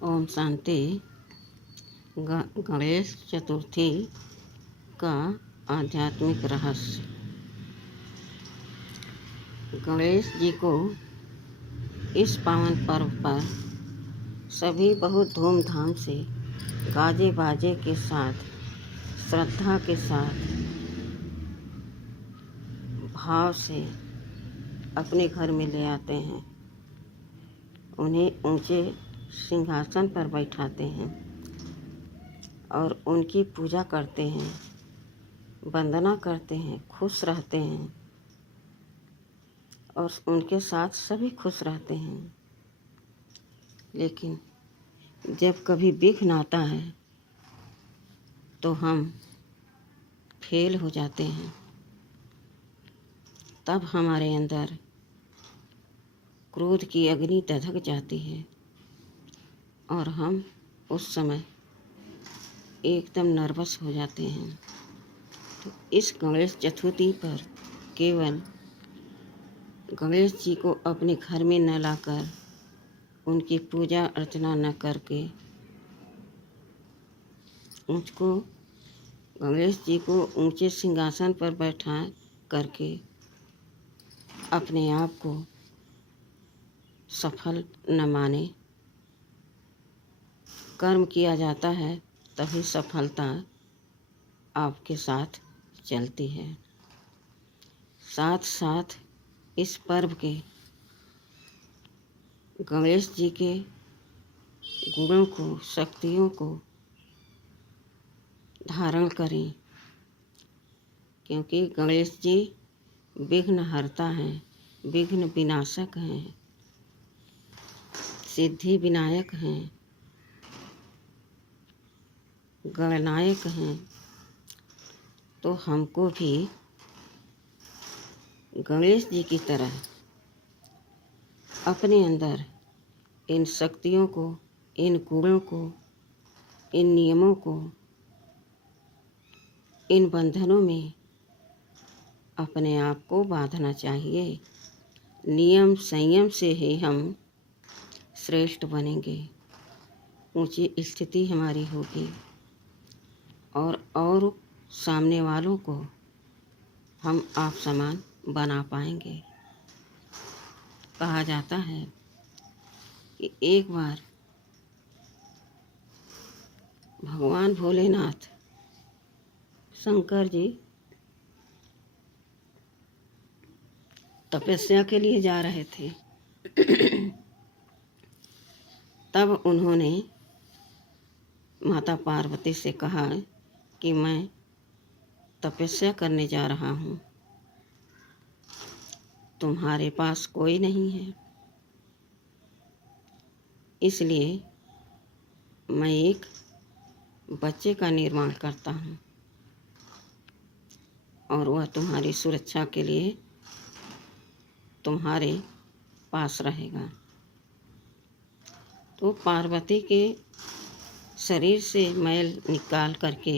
ओम शांति। गणेश चतुर्थी का आध्यात्मिक रहस्य। गणेश जी को इस पावन पर्व पर सभी बहुत धूमधाम से गाजे बाजे के साथ, श्रद्धा के साथ, भाव से अपने घर में ले आते हैं। उन्हें ऊंचे सिंहासन पर बैठाते हैं और उनकी पूजा करते हैं, वंदना करते हैं, खुश रहते हैं और उनके साथ सभी खुश रहते हैं। लेकिन जब कभी विघ्न आता है तो हम फेल हो जाते हैं। तब हमारे अंदर क्रोध की अग्नि दधक जाती है और हम उस समय एकदम नर्वस हो जाते हैं। तो इस गणेश चतुर्थी पर केवल गणेश जी को अपने घर में न लाकर, उनकी पूजा अर्चना न करके, मुझको गणेश जी को ऊंचे सिंहासन पर बैठा करके अपने आप को सफल न माने। कर्म किया जाता है तभी सफलता आपके साथ चलती है। साथ साथ इस पर्व के गणेश जी के गुणों को, शक्तियों को धारण करें, क्योंकि गणेश जी विघ्न हरता हैं, विघ्न विनाशक हैं, सिद्धि विनायक हैं, गणनायक हैं। तो हमको भी गणेश जी की तरह अपने अंदर इन शक्तियों को, इन गुणों को, इन नियमों को, इन बंधनों में अपने आप को बांधना चाहिए। नियम संयम से ही हम श्रेष्ठ बनेंगे, ऊंची स्थिति हमारी होगी और सामने वालों को हम आप समान बना पाएंगे। कहा जाता है कि एक बार भगवान भोलेनाथ शंकर जी तपस्या के लिए जा रहे थे। तब उन्होंने माता पार्वती से कहा कि मैं तपस्या करने जा रहा हूँ, तुम्हारे पास कोई नहीं है, इसलिए मैं एक बच्चे का निर्माण करता हूँ और वह तुम्हारी सुरक्षा के लिए तुम्हारे पास रहेगा। तो पार्वती के शरीर से मैल निकाल करके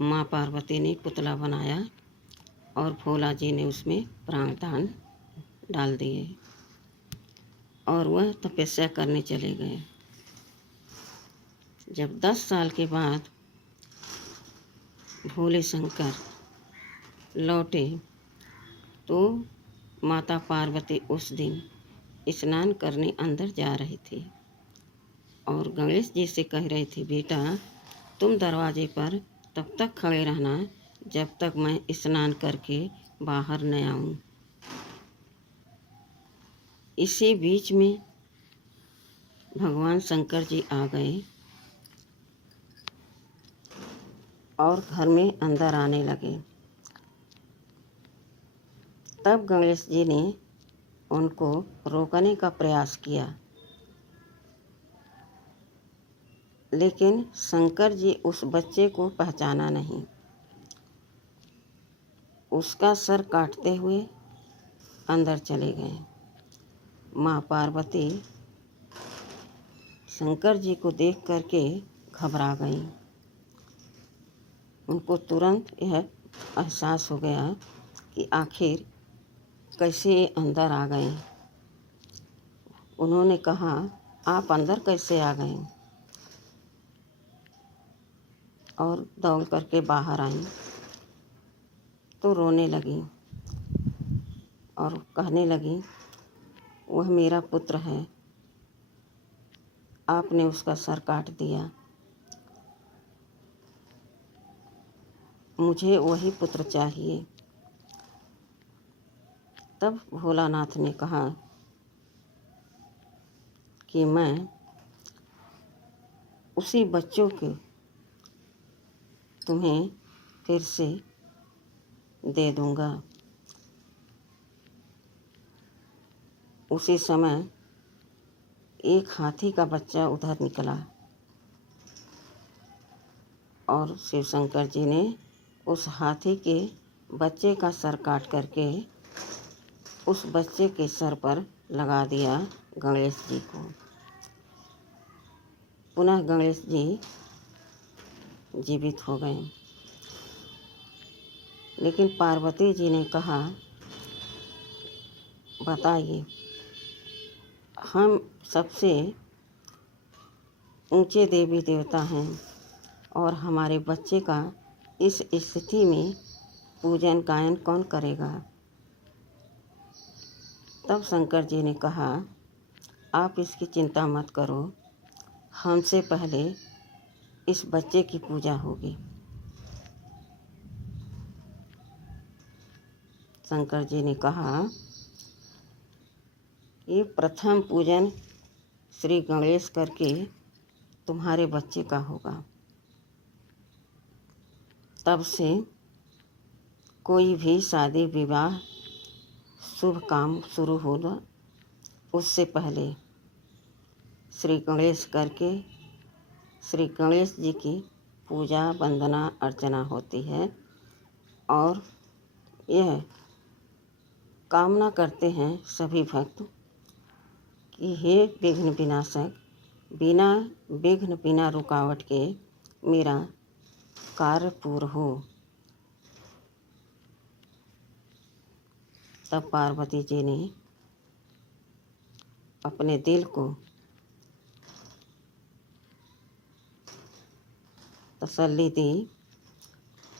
माँ पार्वती ने पुतला बनाया और भोला जी ने उसमें प्राणदान डाल दिए और वह तपस्या करने चले गए। जब 10 साल के बाद भोले शंकर लौटे तो माता पार्वती उस दिन स्नान करने अंदर जा रही थी और गणेश जी से कह रही थी, बेटा तुम दरवाजे पर तब तक खड़े रहना जब तक मैं स्नान करके बाहर न आऊं। इसी बीच में भगवान शंकर जी आ गए और घर में अंदर आने लगे। तब गणेश जी ने उनको रोकने का प्रयास किया, लेकिन शंकर जी उस बच्चे को पहचाना नहीं। उसका सर काटते हुए अंदर चले गए। माँ पार्वती शंकर जी को देख करके घबरा गईं। उनको तुरंत यह एहसास हो गया कि आखिर कैसे अंदर आ गए। उन्होंने कहा, आप अंदर कैसे आ गए? और दौड़ करके बाहर आई तो रोने लगी और कहने लगी, वह मेरा पुत्र है, आपने उसका सर काट दिया, मुझे वही पुत्र चाहिए। तब भोलानाथ ने कहा कि मैं उसी बच्चों के तुम्हें फिर से दे दूंगा। उसी समय एक हाथी का बच्चा उधर निकला और शिव शंकर जी ने उस हाथी के बच्चे का सर काट करके उस बच्चे के सर पर लगा दिया गणेश जी को। पुनः गणेश जी जीवित हो गए। लेकिन पार्वती जी ने कहा, बताइए, हम सबसे ऊंचे देवी देवता हैं और हमारे बच्चे का इस स्थिति में पूजन गायन कौन करेगा? तब शंकर जी ने कहा, आप इसकी चिंता मत करो, हमसे पहले इस बच्चे की पूजा होगी। शंकर जी ने कहा कि प्रथम पूजन श्री गणेश करके तुम्हारे बच्चे का होगा। तब से कोई भी शादी विवाह शुभ काम शुरू होगा, उससे पहले श्री गणेश करके श्री गणेश जी की पूजा वंदना अर्चना होती है और यह कामना करते हैं सभी भक्त कि हे विघ्न विनाशक, बिना विघ्न बिना रुकावट के मेरा कार्य पूर्ण हो। तब पार्वती जी ने अपने दिल को तसल्ली दी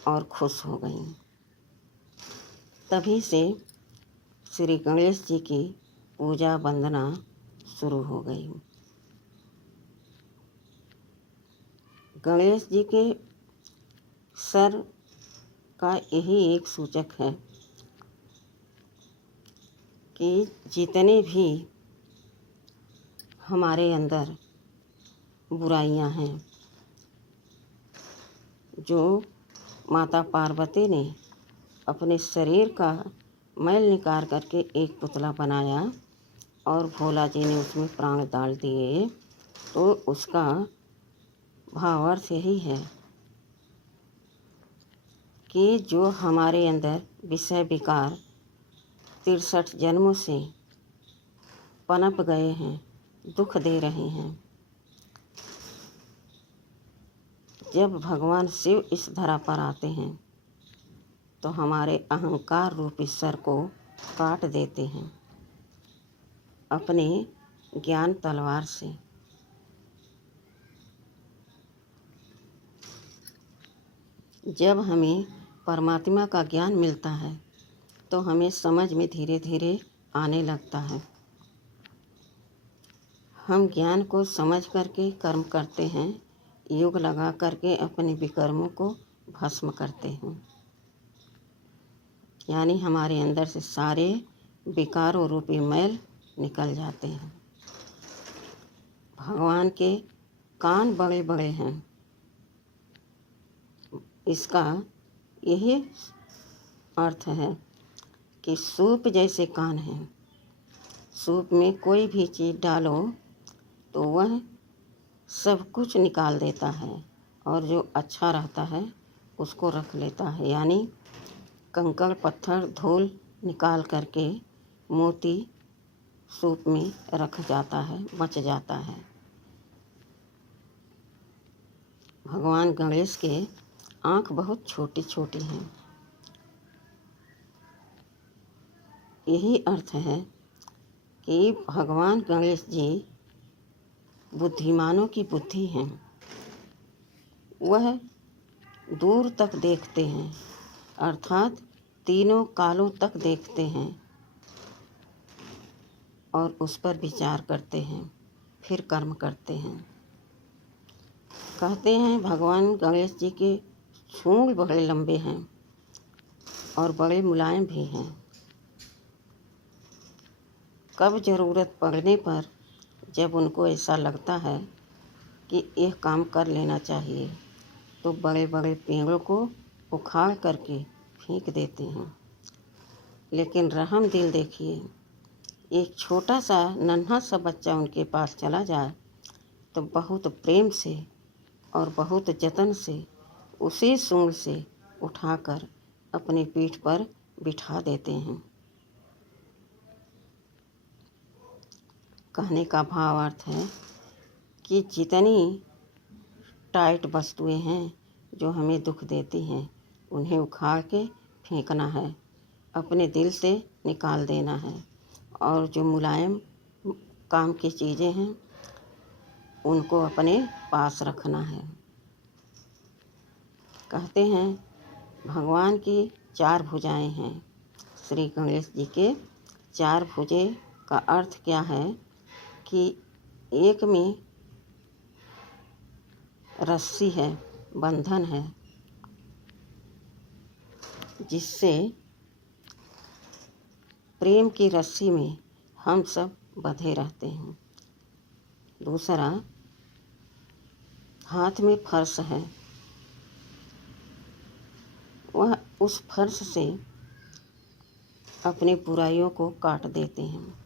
और खुश हो गई। तभी से श्री गणेश जी की पूजा वंदना शुरू हो गई। गणेश जी के सर का यही एक सूचक है कि जितने भी हमारे अंदर बुराइयां हैं, जो माता पार्वती ने अपने शरीर का मैल निकाल करके एक पुतला बनाया और भोला जी ने उसमें प्राण डाल दिए, तो उसका भावार्थ यही है कि जो हमारे अंदर विषय विकार 63 जन्मों से पनप गए हैं, दुख दे रहे हैं, जब भगवान शिव इस धरा पर आते हैं तो हमारे अहंकार रूपी सर को काट देते हैं अपने ज्ञान तलवार से। जब हमें परमात्मा का ज्ञान मिलता है तो हमें समझ में धीरे धीरे आने लगता है। हम ज्ञान को समझ करके कर्म करते हैं, योग लगा करके अपने विकर्मों को भस्म करते हैं। यानी हमारे अंदर से सारे विकारों रूपी मैल निकल जाते हैं। भगवान के कान बड़े बड़े हैं, इसका यही अर्थ है कि सूप जैसे कान हैं। सूप में कोई भी चीज़ डालो तो वह सब कुछ निकाल देता है और जो अच्छा रहता है उसको रख लेता है। यानी कंकड़ पत्थर धूल निकाल करके मोती सूप में रख जाता है, बच जाता है। भगवान गणेश के आँख बहुत छोटी छोटी हैं। यही अर्थ है कि भगवान गणेश जी बुद्धिमानों की बुद्धि हैं। वह दूर तक देखते हैं, अर्थात तीनों कालों तक देखते हैं और उस पर विचार करते हैं, फिर कर्म करते हैं। कहते हैं भगवान गणेश जी के सूंड बड़े लंबे हैं और बड़े मुलायम भी हैं। कब ज़रूरत पड़ने पर जब उनको ऐसा लगता है कि यह काम कर लेना चाहिए, तो बड़े बड़े पेड़ों को उखाड़ करके फेंक देते हैं। लेकिन रहम दिल देखिए, एक छोटा सा नन्हा सा बच्चा उनके पास चला जाए तो बहुत प्रेम से और बहुत जतन से उसी सूंड से उठाकर अपनी पीठ पर बिठा देते हैं। कहने का भावार्थ है कि जितनी टाइट वस्तुएं हैं जो हमें दुख देती हैं, उन्हें उखाड़ के फेंकना है, अपने दिल से निकाल देना है, और जो मुलायम काम की चीज़ें हैं उनको अपने पास रखना है। कहते हैं भगवान की 4 भुजाएं हैं। श्री गणेश जी के 4 भुजे का अर्थ क्या है कि एक में रस्सी है, बंधन है, जिससे प्रेम की रस्सी में हम सब बंधे रहते हैं। दूसरा, हाथ में फर्श है, वह उस फर्श से अपनी बुराइयों को काट देते हैं।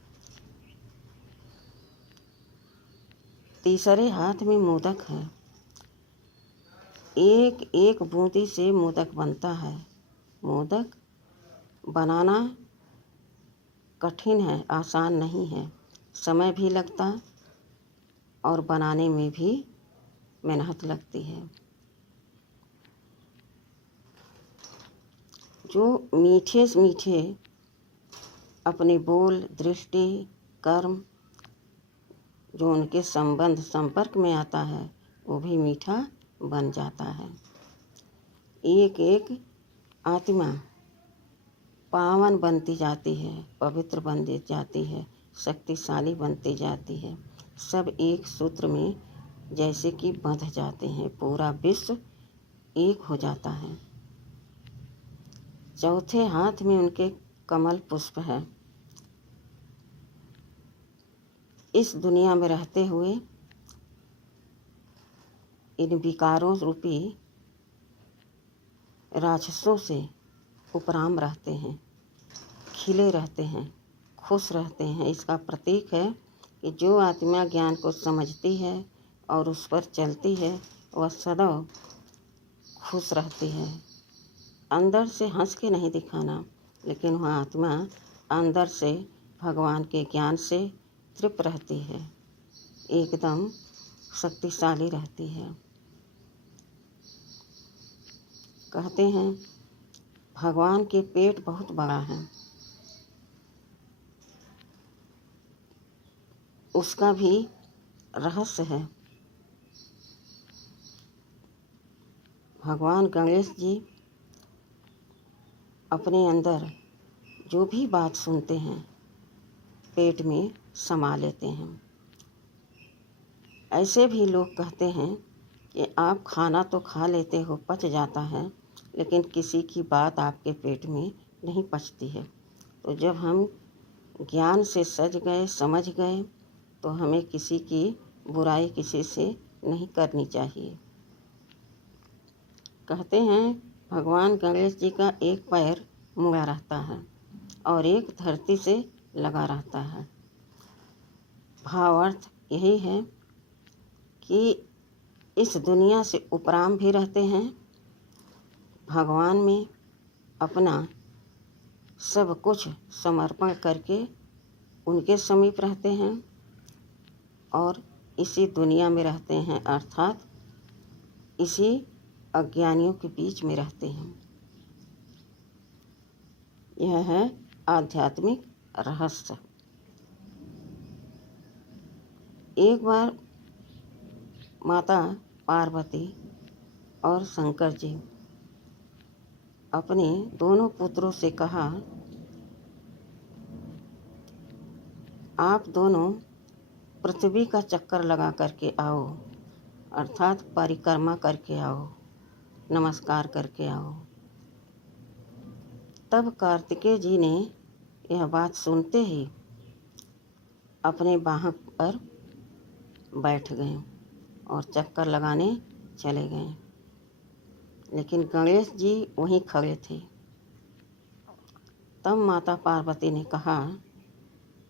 तीसरे हाथ में मोदक है, एक एक बूंदी से मोदक बनता है। मोदक बनाना कठिन है, आसान नहीं है, समय भी लगता और बनाने में भी मेहनत लगती है। जो मीठे से मीठे अपने बोल, दृष्टि, कर्म जो उनके संबंध संपर्क में आता है, वो भी मीठा बन जाता है। एक एक आत्मा पावन बनती जाती है, पवित्र बनती जाती है, शक्तिशाली बनती जाती है। सब एक सूत्र में जैसे कि बंध जाते हैं, पूरा विश्व एक हो जाता है। चौथे हाथ में उनके कमल पुष्प है। इस दुनिया में रहते हुए इन विकारों रूपी राक्षसों से उपराम रहते हैं, खिले रहते हैं, खुश रहते हैं। इसका प्रतीक है कि जो आत्मा ज्ञान को समझती है और उस पर चलती है, वह सदैव खुश रहती है। अंदर से हंस के नहीं दिखाना, लेकिन वह आत्मा अंदर से भगवान के ज्ञान से तृप्त रहती है, एकदम शक्तिशाली रहती है। कहते हैं भगवान के पेट बहुत बड़ा है, उसका भी रहस्य है। भगवान गणेश जी अपने अंदर जो भी बात सुनते हैं, पेट में समा लेते हैं। ऐसे भी लोग कहते हैं कि आप खाना तो खा लेते हो, पच जाता है, लेकिन किसी की बात आपके पेट में नहीं पचती है। तो जब हम ज्ञान से सज गए, समझ गए, तो हमें किसी की बुराई किसी से नहीं करनी चाहिए। कहते हैं भगवान गणेश जी का एक पैर मुड़ा रहता है और एक धरती से लगा रहता है। भावार्थ यही है कि इस दुनिया से उपराम भी रहते हैं, भगवान में अपना सब कुछ समर्पण करके उनके समीप रहते हैं, और इसी दुनिया में रहते हैं, अर्थात इसी अज्ञानियों के बीच में रहते हैं। यह है आध्यात्मिक रहस्य। एक बार माता पार्वती और शंकर जी अपने दोनों पुत्रों से कहा, आप दोनों पृथ्वी का चक्कर लगा करके आओ, अर्थात परिक्रमा करके आओ, नमस्कार करके आओ। तब कार्तिकेय जी ने यह बात सुनते ही अपने वाहन पर बैठ गए और चक्कर लगाने चले गए, लेकिन गणेश जी वहीं खड़े थे। तब माता पार्वती ने कहा,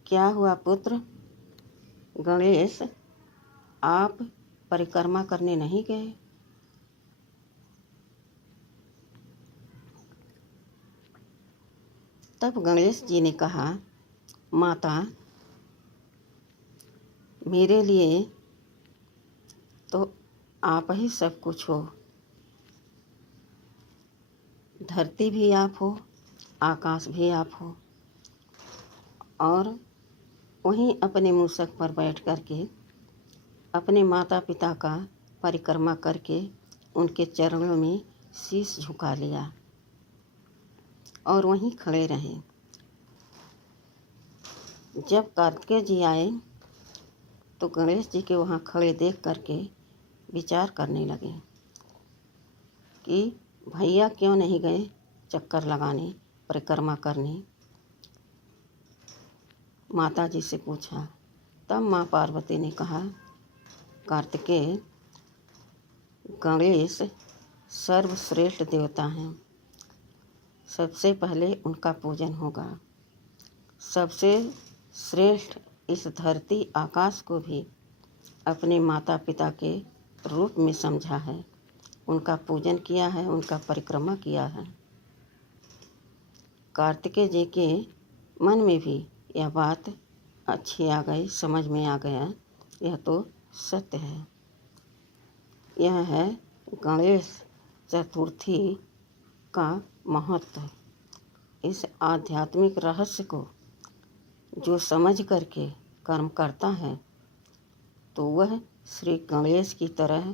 क्या हुआ पुत्र गणेश, आप परिक्रमा करने नहीं गए? तब गणेश जी ने कहा, माता, मेरे लिए तो आप ही सब कुछ हो। धरती भी आप हो, आकाश भी आप हो, और वहीं अपने मूषक पर बैठ करके अपने माता पिता का परिक्रमा करके उनके चरणों में शीश झुका लिया और वहीं खड़े रहे। जब कार्तिकेय जी आए तो गणेश जी के वहाँ खड़े देख करके विचार करने लगे कि भैया क्यों नहीं गए चक्कर लगाने, परिक्रमा करने। माता जी से पूछा। तब माँ पार्वती ने कहा, कार्तिकेय, गणेश सर्वश्रेष्ठ देवता हैं, सबसे पहले उनका पूजन होगा। सबसे श्रेष्ठ इस धरती आकाश को भी अपने माता पिता के रूप में समझा है, उनका पूजन किया है, उनका परिक्रमा किया है। कार्तिकेय जी के मन में भी यह बात अच्छी आ गई, समझ में आ गया, यह तो सत्य है। यह है गणेश चतुर्थी का महत्व। इस आध्यात्मिक रहस्य को जो समझ करके कर्म करता है तो वह श्री गणेश की तरह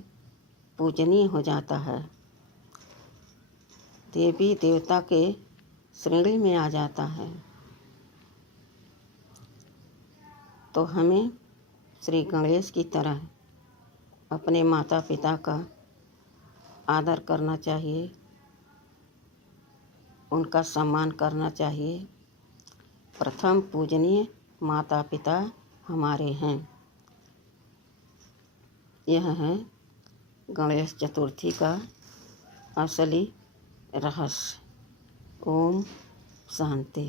पूजनीय हो जाता है, देवी देवता के श्रेणी में आ जाता है। तो हमें श्री गणेश की तरह अपने माता पिता का आदर करना चाहिए, उनका सम्मान करना चाहिए। प्रथम पूजनीय माता पिता हमारे हैं। यह है गणेश चतुर्थी का असली रहस्य। ओम शांति।